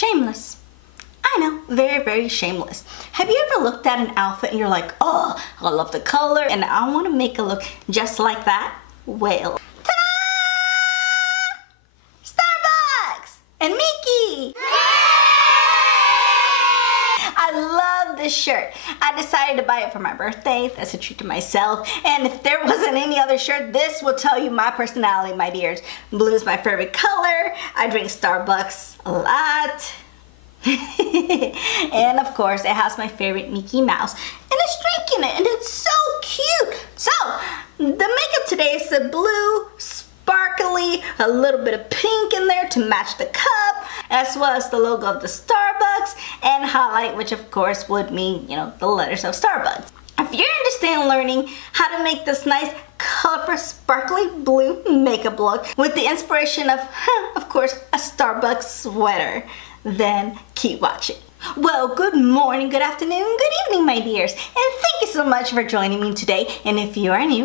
shameless. I know, very, very shameless. Have you ever looked at an outfit and you're like, oh, I love the color and I want to make it look just like that? Well, ta-da! Starbucks and Mickey! I love this shirt. I decided to buy it for my birthday. That's a treat to myself. And if there wasn't any other shirt, this will tell you my personality, my dears. Blue is my favorite color. I drink Starbucks a lot. And of course, it has my favorite Mickey Mouse. And it's drinking it, and it's so cute. So, the makeup today is the blue, sparkly, a little bit of pink in there to match the cup, as well as the logo of the Starbucks, and highlight, which of course would mean, you know, the letters of Starbucks. If you're interested in learning how to make this nice, colorful, sparkly blue makeup look with the inspiration of course, a Starbucks sweater, then keep watching. Well, good morning, good afternoon, good evening, my dears, and thank you so much for joining me today. And if you are new,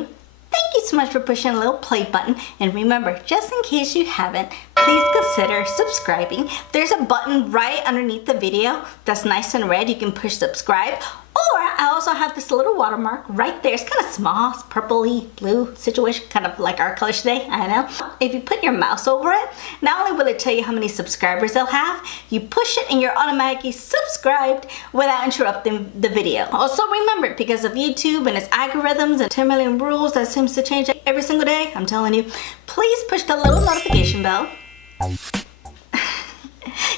thank you so much for pushing the little play button. And remember, just in case you haven't, please consider subscribing. There's a button right underneath the video that's nice and red. You can push subscribe. Or I also have this little watermark right there. It's kind of small, it's purpley blue situation, kind of like our colors today, I know. If you put your mouse over it, not only will it tell you how many subscribers they'll have, you push it and you're automatically subscribed without interrupting the video. Also remember, because of YouTube and its algorithms and 10 million rules that seems to change every single day, I'm telling you, please push the little notification bell.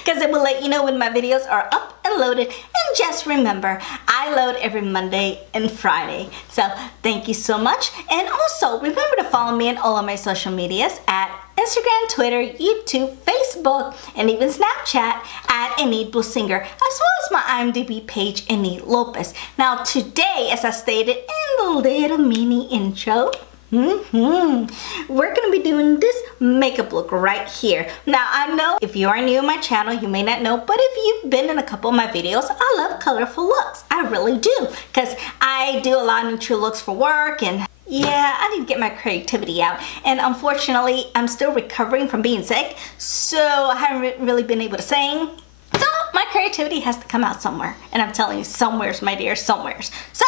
Because it will let you know when my videos are up and loaded. And just remember, I load every Monday and Friday. So thank you so much. And also remember to follow me on all of my social medias at Instagram, Twitter, YouTube, Facebook, and even Snapchat at Enidbluesinger, as well as my IMDb page, Enid Lopez. Now today, as I stated in the little mini intro, we're gonna be doing this makeup look right here. Now I know if you are new to my channel, you may not know, but if you've been in a couple of my videos, I love colorful looks. I really do, because I do a lot of neutral looks for work, and yeah, I need to get my creativity out. And unfortunately, I'm still recovering from being sick, so I haven't really been able to sing. So my creativity has to come out somewhere, and I'm telling you, somewheres, my dear, somewheres. So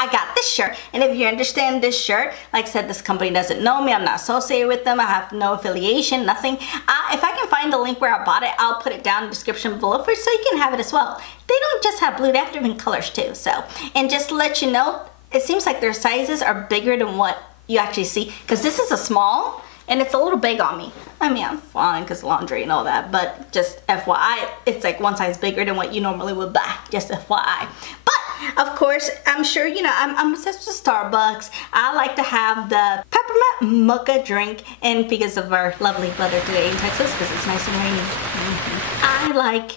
I got this shirt, and if you're interested in this shirt, like I said, this company doesn't know me, I'm not associated with them, I have no affiliation, nothing. If I can find the link where I bought it, I'll put it down in the description below for so you can have it as well. They don't just have blue, they have different colors too. So, and just to let you know, it seems like their sizes are bigger than what you actually see, because this is a small, and it's a little big on me. I mean, I'm fine because laundry and all that, but just FYI, it's like one size bigger than what you normally would buy, just FYI. But, of course, I'm sure, you know, I'm obsessed with Starbucks. I like to have the peppermint mocha drink, and because of our lovely weather today in Texas, because it's nice and rainy. I like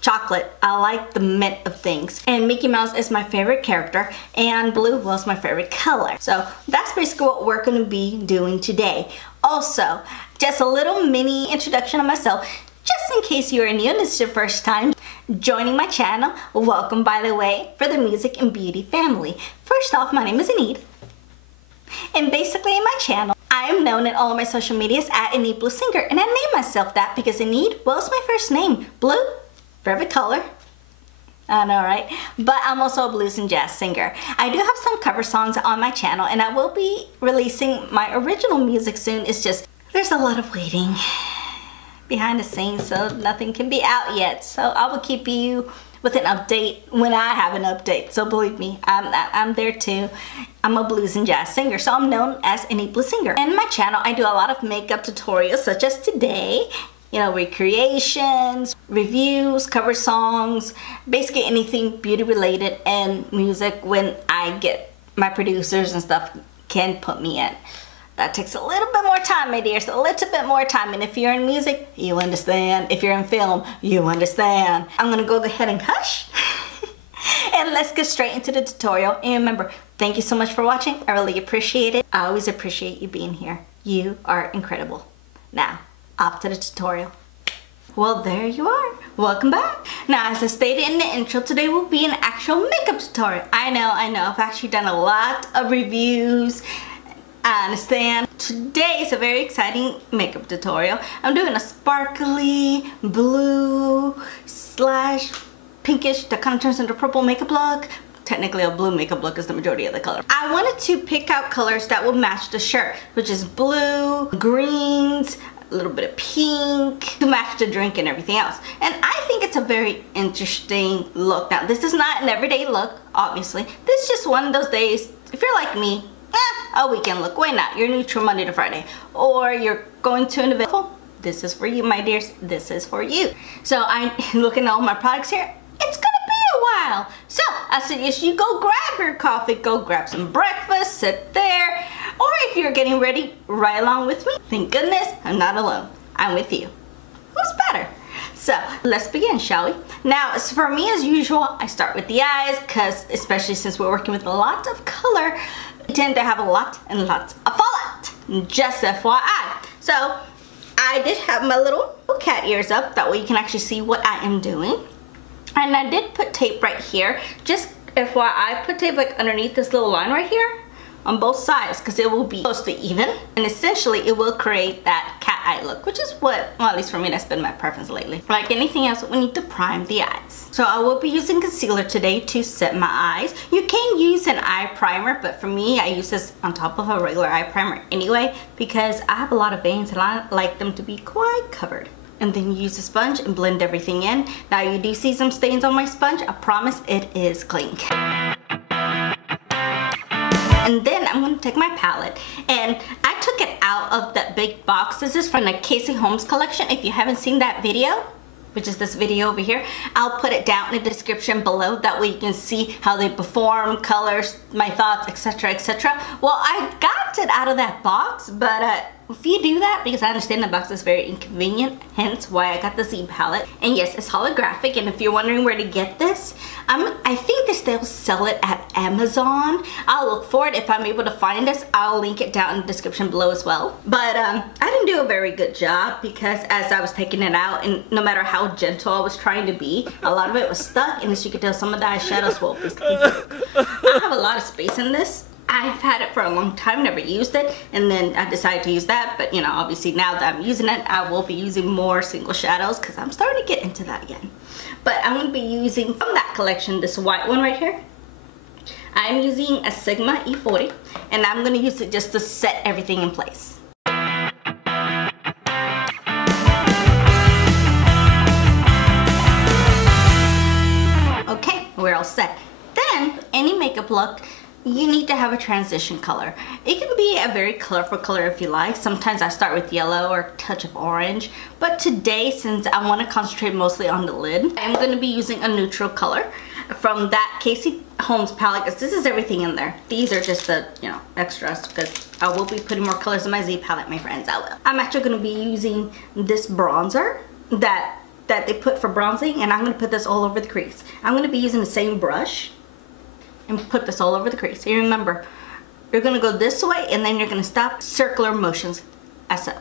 chocolate. I like the mint of things. And Mickey Mouse is my favorite character, and blue was my favorite color. So that's basically what we're going to be doing today. Also, just a little mini introduction of myself, just in case you are new and this is your first time joining my channel. Welcome, by the way, for the music and beauty family. First off, my name is Enid, and basically in my channel, I am known in all of my social medias at Enidbluesinger, and I named myself that because Enid was my first name. Blue, favorite color. I know, right? But I'm also a blues and jazz singer. I do have some cover songs on my channel, and I will be releasing my original music soon. It's just, there's a lot of waiting behind the scenes, so nothing can be out yet. So I will keep you with an update when I have an update. So believe me, I'm there too. I'm a blues and jazz singer, so I'm known as Enidbluesinger. And my channel, I do a lot of makeup tutorials, such as today. You know, recreations, reviews, cover songs, basically anything beauty related, and music when I get my producers and stuff can put me in. That takes a little bit more time, my dears, a little bit more time. And if you're in music, you understand. If you're in film, you understand. I'm gonna go ahead and hush. And let's get straight into the tutorial. And remember, thank you so much for watching. I really appreciate it. I always appreciate you being here. You are incredible. Now, off to the tutorial. Well, there you are. Welcome back. Now, as I stated in the intro, today will be an actual makeup tutorial. I know, I've actually done a lot of reviews. Anastasia. Today is a very exciting makeup tutorial. I'm doing a sparkly blue slash pinkish that kind of turns into purple makeup look. Technically a blue makeup look is the majority of the color. I wanted to pick out colors that will match the shirt, which is blue, greens, a little bit of pink to match the drink and everything else. And I think it's a very interesting look. Now this is not an everyday look, obviously. This is just one of those days, if you're like me, a weekend look, why not? You're neutral Monday to Friday. Or you're going to an event. This is for you, my dears. This is for you. So I'm looking at all my products here. It's gonna be a while. So I suggest you go grab your coffee, go grab some breakfast, sit there. Or if you're getting ready, right along with me. Thank goodness I'm not alone. I'm with you. Who's better? So let's begin, shall we? Now, as for me as usual, I start with the eyes because especially since we're working with a lot of color, we tend to have a lot and lots of fallout. Just FYI. So I did have my little cat ears up. That way you can actually see what I am doing. And I did put tape right here. Just FYI, put tape like underneath this little line right here on both sides because it will be close to even. And essentially it will create that cat eye look, which is what, well, at least for me, that's been my preference lately. Like anything else, we need to prime the eyes. So I will be using concealer today to set my eyes. You can use an eye primer, but for me, I use this on top of a regular eye primer anyway because I have a lot of veins and I like them to be quite covered. And then you use a sponge and blend everything in. Now you do see some stains on my sponge. I promise it is clean. And then I'm going to take my palette and I took it out of that big box. This is from the CAssie Holmes collection. If you haven't seen that video, which is this video over here, I'll put it down in the description below. That way you can see how they perform, colors, my thoughts, etc, etc. Well, I got it out of that box, but if you do that, because I understand the box is very inconvenient, hence why I got the Z palette. And yes, it's holographic, and if you're wondering where to get this, I think they'll sell it at Amazon. I'll look for it. If I'm able to find this, I'll link it down in the description below as well. But I didn't do a very good job because as I was taking it out, and no matter how gentle I was trying to be, a lot of it was stuck, and as you can tell, some of the eyeshadows will be I have a lot of space in this. I've had it for a long time, never used it, and then I decided to use that, but you know, obviously now that I'm using it, I will be using more single shadows because I'm starting to get into that again. But I'm going to be using from that collection this white one right here. I'm using a Sigma E40, and I'm going to use it just to set everything in place. Okay, we're all set. Then, any makeup look, you need to have a transition color. It can be a very colorful color if you like. Sometimes I start with yellow or a touch of orange. But today, since I want to concentrate mostly on the lid, I'm going to be using a neutral color from that CAssie Holmes palette, because this is everything in there. These are just the, you know, extras, because I will be putting more colors in my Z palette, my friends, I will. I'm actually going to be using this bronzer that they put for bronzing, and I'm going to put this all over the crease. I'm going to be using the same brush and put this all over the crease. And remember, you're gonna go this way and then you're gonna stop circular motions as so.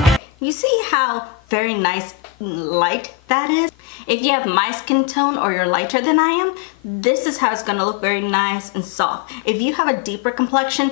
Okay, you see how very nice and light that is? If you have my skin tone or you're lighter than I am, this is how it's gonna look, very nice and soft. If you have a deeper complexion,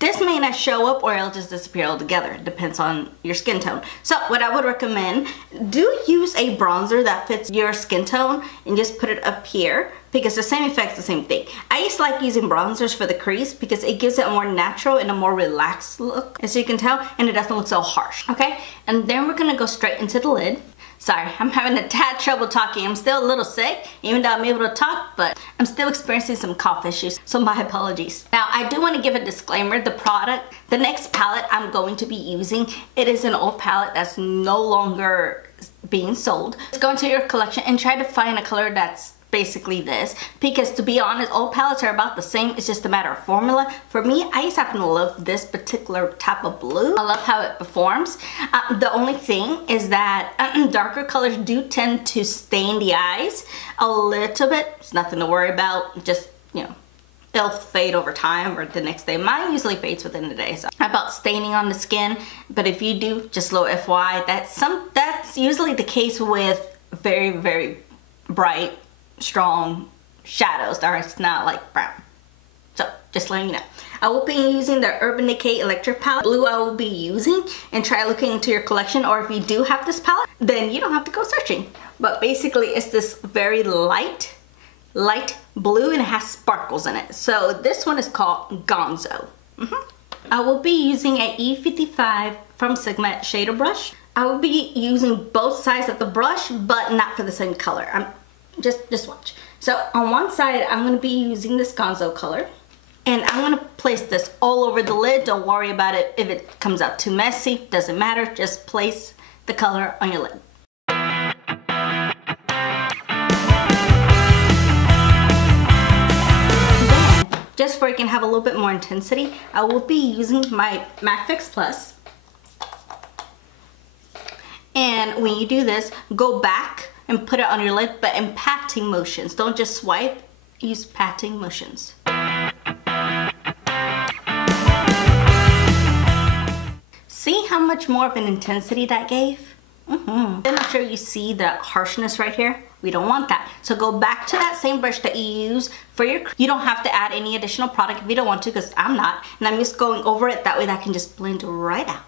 this may not show up or it'll just disappear altogether. It depends on your skin tone. So what I would recommend, do use a bronzer that fits your skin tone and just put it up here because the same effect's the same thing. I used to like using bronzers for the crease because it gives it a more natural and a more relaxed look, as you can tell, and it doesn't look so harsh, okay? And then we're gonna go straight into the lid. Sorry, I'm having a tad trouble talking. I'm still a little sick, even though I'm able to talk, but I'm still experiencing some cough issues, so my apologies. Now, I do want to give a disclaimer. The next palette I'm going to be using, it is an old palette that's no longer being sold. Just go into your collection and try to find a color that's basically this, because to be honest, all palettes are about the same. It's just a matter of formula. For me, I just happen to love this particular type of blue. I love how it performs. The only thing is that darker colors do tend to stain the eyes a little bit. It's nothing to worry about. Just, you know, it'll fade over time or the next day. Mine usually fades within the day. So about staining on the skin, but if you do, just low FY, that's usually the case with very, very bright, strong shadows that are not like brown. So just letting you know. I will be using the Urban Decay Electric palette. Blue I will be using, and try looking into your collection, or if you do have this palette, then you don't have to go searching. But basically it's this very light blue, and it has sparkles in it. So this one is called Gonzo. I will be using an E55 from Sigma shader brush. I will be using both sides of the brush, but not for the same color. Just watch. So on one side, I'm going to be using this Gonzo color, and I'm going to place this all over the lid. Don't worry about it if it comes out too messy. Doesn't matter. Just place the color on your lid. Then, just so it can have a little bit more intensity, I will be using my MAC Fix Plus. And when you do this, go back and put it on your lid, but in patting motions. Don't just swipe, use patting motions. See how much more of an intensity that gave? Then I'm sure you see the harshness right here. We don't want that. So go back to that same brush that you use for your, you don't have to add any additional product if you don't want to, because I'm not. And I'm just going over it, that way that can just blend right out.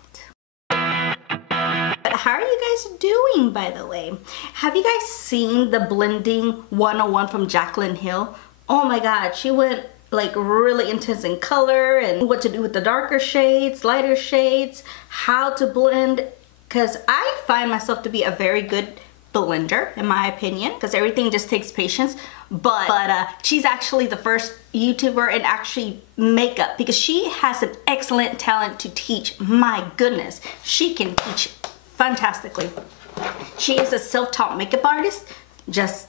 How are you guys doing, by the way? Have you guys seen the blending 101 from Jaclyn Hill? Oh my god, she went like really intense in color and what to do with the darker shades, lighter shades, how to blend, because I find myself to be a very good blender in my opinion, because everything just takes patience. But she's actually the first YouTuber in actually makeup, because she has an excellent talent to teach. My goodness, she can teach fantastically. She is a self-taught makeup artist, just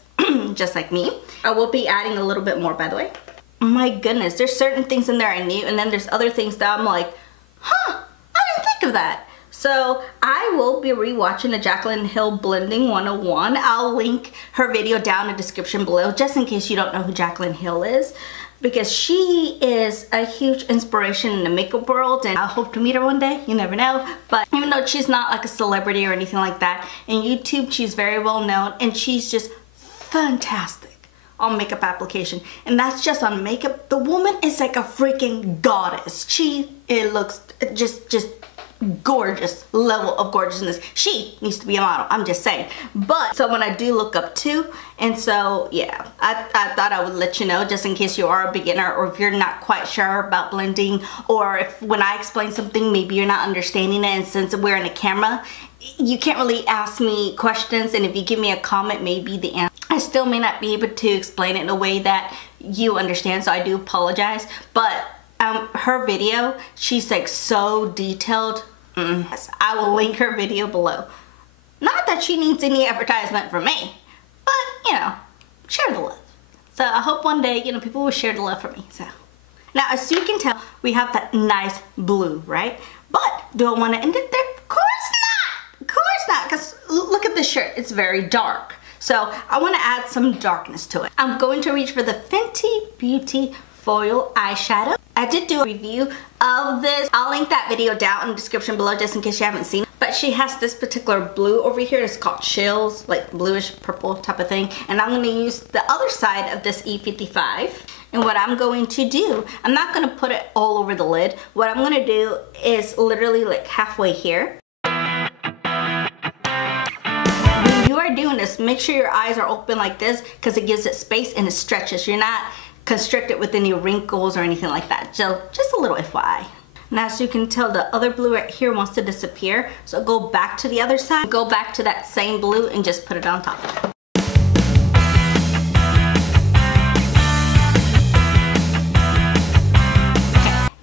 like me. I will be adding a little bit more, by the way. My goodness, there's certain things in there I knew, and then there's other things that I'm like, huh, I didn't think of that. So I will be rewatching the Jaclyn Hill Blending 101. I'll link her video down in the description below, just in case you don't know who Jaclyn Hill is, because she is a huge inspiration in the makeup world, and I hope to meet her one day. You never know. But even though she's not like a celebrity or anything like that, in YouTube she's very well known, and she's just fantastic on makeup application. And that's just on makeup. The woman is like a freaking goddess. It looks just gorgeous level of gorgeousness. She needs to be a model, I'm just saying. But someone I do look up to, and so yeah, I thought I would let you know, just in case you are a beginner, or if you're not quite sure about blending, or if when I explain something maybe you're not understanding it, and since we're in a camera you can't really ask me questions, and if you give me a comment, maybe the answer, I still may not be able to explain it in a way that you understand, so I do apologize. But her video, she's like so detailed. Yes, I will link her video below. Not that she needs any advertisement from me, but you know, share the love. So I hope one day, you know, people will share the love for me. So now, as you can tell, we have that nice blue, right? But do I want to end it there? Of course not. Of course not, because look at this shirt. It's very dark. So I want to add some darkness to it. I'm going to reach for the Fenty Beauty foil eyeshadow. I did do a review of this. I'll link that video down in the description below, just in case you haven't seen it. But she has this particular blue over here. It's called Chillz, like bluish purple type of thing. And I'm going to use the other side of this E55. And what I'm going to do, I'm not going to put it all over the lid. What I'm going to do is literally like halfway here. When you are doing this, make sure your eyes are open like this, because it gives it space and it stretches. You're not constricted with any wrinkles or anything like that. So just a little FYI. Now, as you can tell, the other blue right here wants to disappear. So go back to the other side, go back to that same blue, and just put it on top. Okay.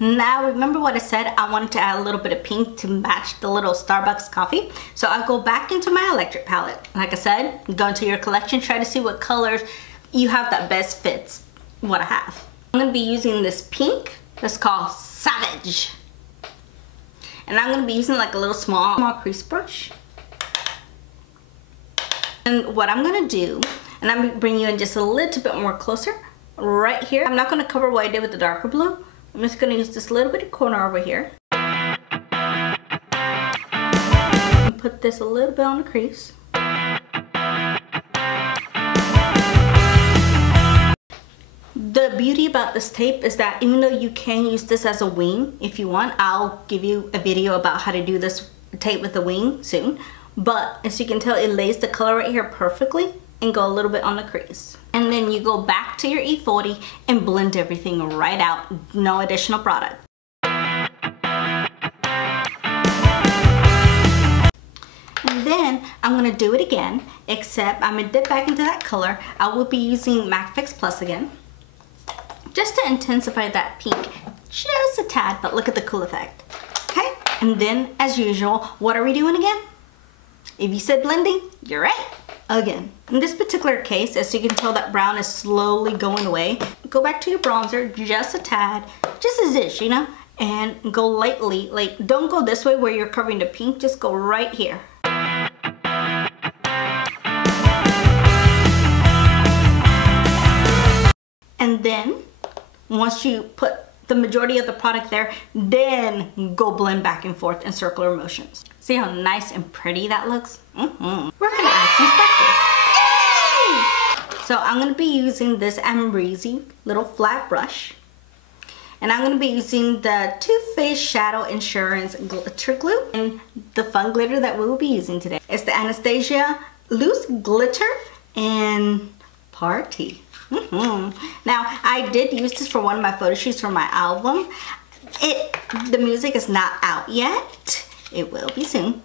Now remember what I said, I wanted to add a little bit of pink to match the little Starbucks coffee. So I'll go back into my Electric palette. Like I said, go into your collection, try to see what colors you have that best fits what I have. I'm going to be using this pink that's called Savage. And I'm going to be using like a little small crease brush. And what I'm going to do, and I'm going to bring you in just a little bit more closer, right here. I'm not going to cover what I did with the darker blue. I'm just going to use this little bit of corner over here. And put this a little bit on the crease. The beauty about this tape is that even though you can use this as a wing if you want, I'll give you a video about how to do this tape with a wing soon. But as you can tell, it lays the color right here perfectly and go a little bit on the crease. And then you go back to your E40 and blend everything right out. No additional product. And then I'm gonna do it again, except I'm gonna dip back into that color. I will be using MAC Fix Plus again, just to intensify that pink just a tad, but look at the cool effect. Okay, and then as usual, what are we doing again? If you said blending, you're right, again. In this particular case, as you can tell, that brown is slowly going away. Go back to your bronzer just a tad, just a zish, you know, and go lightly, like don't go this way where you're covering the pink, just go right here. And then, once you put the majority of the product there, then go blend back and forth in circular motions. See how nice and pretty that looks? We're gonna add some speckles. Yay! So I'm gonna be using this Amrezy little flat brush. And I'm gonna be using the TooFAced Shadow Insurance Glitter Glue and the fun glitter that we will be using today. It's the Anastasia Loose Glitter and Party. Now, I did use this for one of my photo shoots for my album. The music is not out yet. It will be soon.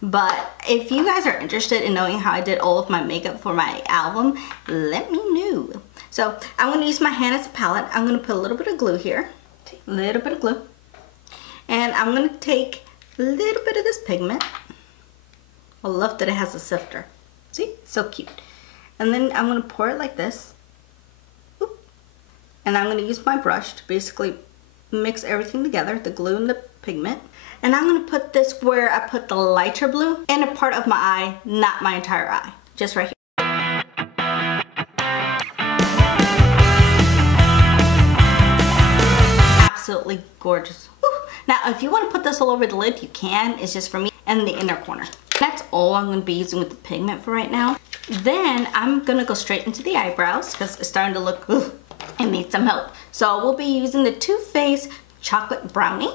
But if you guys are interested in knowing how I did all of my makeup for my album, let me know. So I'm going to use my hand as a palette. I'm going to put a little bit of glue here. A little bit of glue. And I'm going to take a little bit of this pigment. I love that it has a sifter. See? So cute. And then I'm going to pour it like this. And I'm going to use my brush to basically mix everything together, the glue and the pigment. And I'm going to put this where I put the lighter blue in a part of my eye, not my entire eye, just right here. Absolutely gorgeous. Woo. Now, if you want to put this all over the lid, you can. It's just for me and the inner corner. That's all I'm going to be using with the pigment for right now. Then I'm going to go straight into the eyebrows because it's starting to look, it needs some help. So we'll be using the TooFAced Chocolate Brownie.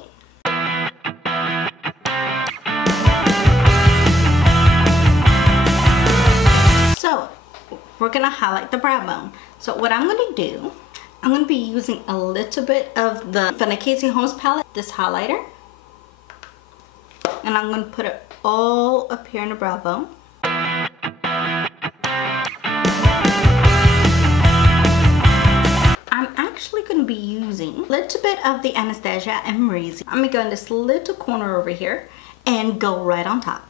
So we're going to highlight the brow bone. So what I'm going to do, I'm going to be using a little bit of the Fenty Holmes palette, this highlighter. And I'm going to put it all up here in the brow bone. I'm actually going to be using a little bit of the Anastasia Amrezy. I'm going to go in this little corner over here and go right on top.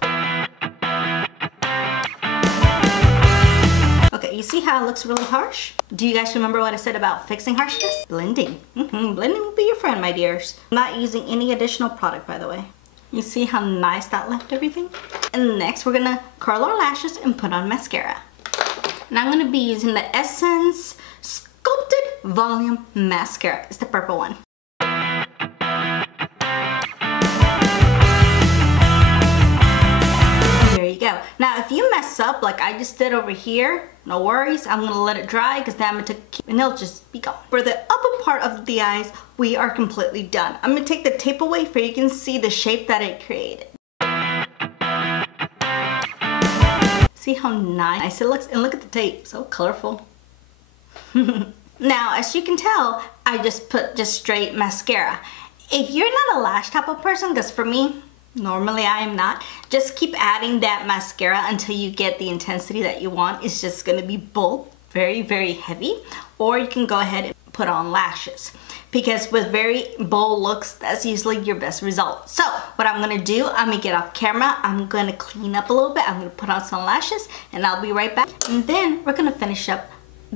Okay, you see how it looks really harsh? Do you guys remember what I said about fixing harshness? Blending. Blending will be your friend, my dears. I'm not using any additional product, by the way. You see how nice that left everything? And next, we're gonna curl our lashes and put on mascara. And I'm gonna be using the Essence Sculpted Volume Mascara. It's the purple one. There you go. Now, if you mess up like I just did over here, no worries. I'm gonna let it dry because then I'm gonna and it'll just be gone. For the upper part of the eyes, we are completely done. I'm gonna take the tape away so you can see the shape that it created. See how nice it looks? And look at the tape, so colorful. Now, as you can tell, I just put straight mascara. If you're not a lash type of person, because for me, normally I am not, just keep adding that mascara until you get the intensity that you want. It's just gonna be bold, very, very heavy. Or you can go ahead and put on lashes. Because with very bold looks, that's usually your best result. So what I'm gonna do, I'm gonna get off camera, I'm gonna clean up a little bit, I'm gonna put on some lashes, and I'll be right back. And then we're gonna finish up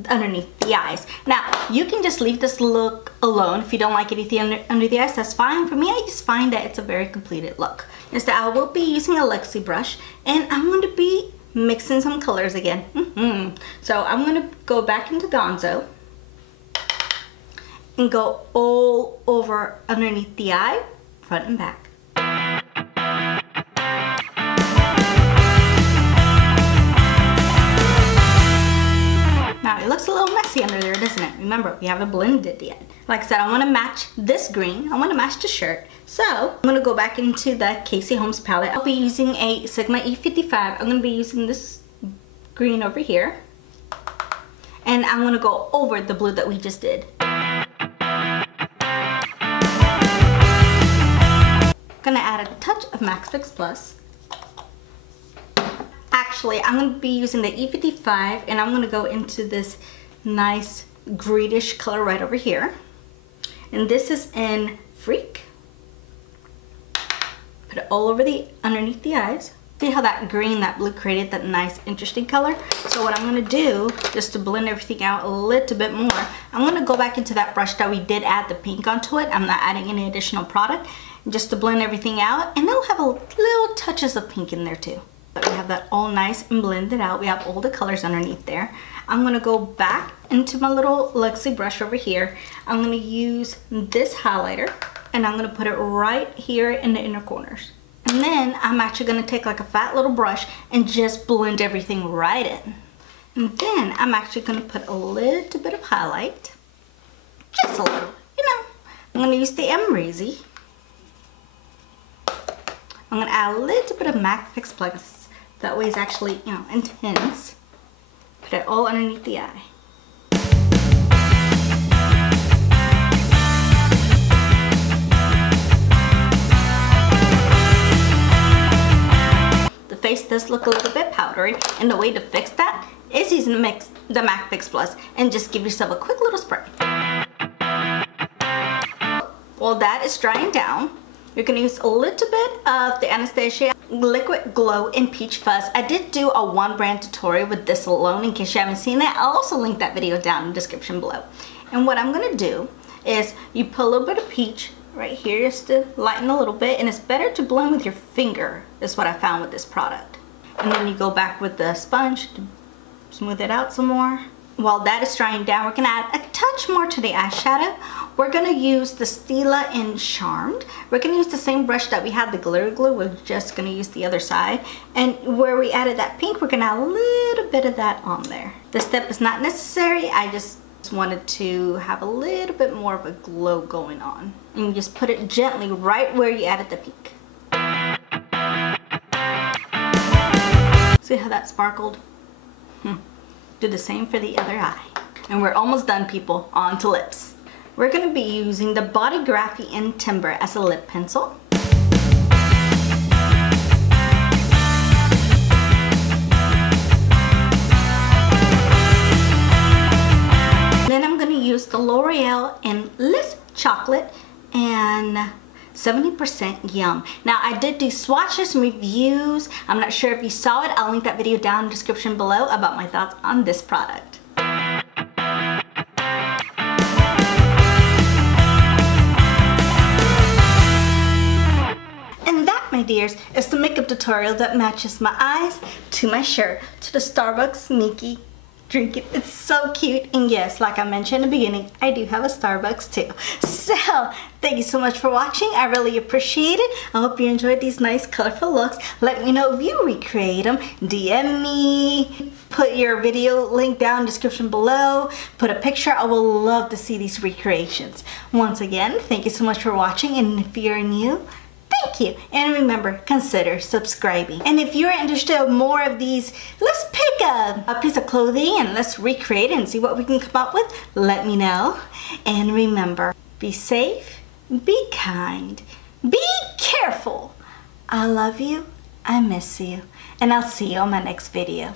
underneath the eyes. Now, you can just leave this look alone if you don't like anything under the eyes, that's fine. For me, I just find that it's a very completed look. Instead, I will be using a Lexi brush, and I'm going to be mixing some colors again. So I'm going to go back into Gonzo and go all over underneath the eye, front and back. Now, it looks a little messy. messy under there, doesn't it? Remember, we haven't blended yet. Like I said, I want to match this green. I want to match the shirt. So I'm going to go back into the CAssie Holmes palette. I'll be using a Sigma E55. I'm going to be using this green over here. And I'm going to go over the blue that we just did. Gonna add a touch of Max Fix Plus. Actually, I'm gonna be using the E55 and I'm gonna go into this nice greenish color right over here. And this is in Freak. Put it all over the underneath the eyes. See how that green, that blue created that nice interesting color? So what I'm gonna do, just to blend everything out a little bit more, I'm gonna go back into that brush that we did add the pink onto it. I'm not adding any additional product, just to blend everything out, and it'll have a little touches of pink in there too. But we have that all nice and blended out. We have all the colors underneath there. I'm gonna go back into my little Luxie brush over here. I'm gonna use this highlighter and I'm gonna put it right here in the inner corners. And then I'm actually gonna take like a fat little brush and just blend everything right in. And then I'm actually gonna put a little bit of highlight, just a little, you know. I'm gonna use the Amrezy. I'm gonna add a little bit of Max Fix Plus. That way it's actually, you know, intense. Put it all underneath the eye. The face does look a little bit powdery, and the way to fix that is using the Max Fix Plus and just give yourself a quick little spray. While that is drying down, you're going to use a little bit of the Anastasia Liquid Glow in Peach Fuzz. I did do a one brand tutorial with this alone. In case you haven't seen it, I'll also link that video down in the description below. And what I'm going to do is you put a little bit of peach right here just to lighten a little bit. And it's better to blend with your finger, is what I found with this product. And then you go back with the sponge to smooth it out some more. While that is drying down, we're going to add a touch more to the eyeshadow. We're going to use the Stila in Charmed. We're going to use the same brush that we had the glitter glue. We're just going to use the other side. And where we added that pink, we're going to add a little bit of that on there. This step is not necessary. I just wanted to have a little bit more of a glow going on. And you just put it gently right where you added the pink. See how that sparkled? Do the same for the other eye. And we're almost done, people. On to lips. We're going to be using the Body Graphy in Timber as a lip pencil. Then I'm going to use the L'Oreal in Liss Chocolate and 70% Yum. Now I did do swatches and reviews. I'm not sure if you saw it. I'll link that video down in the description below about my thoughts on this product. And that, my dears, is the makeup tutorial that matches my eyes to my shirt to the Starbucks sneaky drink it. It's so cute. And yes, like I mentioned in the beginning, I do have a Starbucks too. So thank you so much for watching. I really appreciate it. I hope you enjoyed these nice colorful looks. Let me know if you recreate them. DM me. Put your video link down in the description below. Put a picture. I will love to see these recreations. Once again, thank you so much for watching. And if you're new, thank you. And remember, consider subscribing. And if you're interested in more of these, let's pick a piece of clothing and let's recreate it and see what we can come up with. Let me know. And remember, be safe, be kind, be careful. I love you. I miss you. And I'll see you on my next video.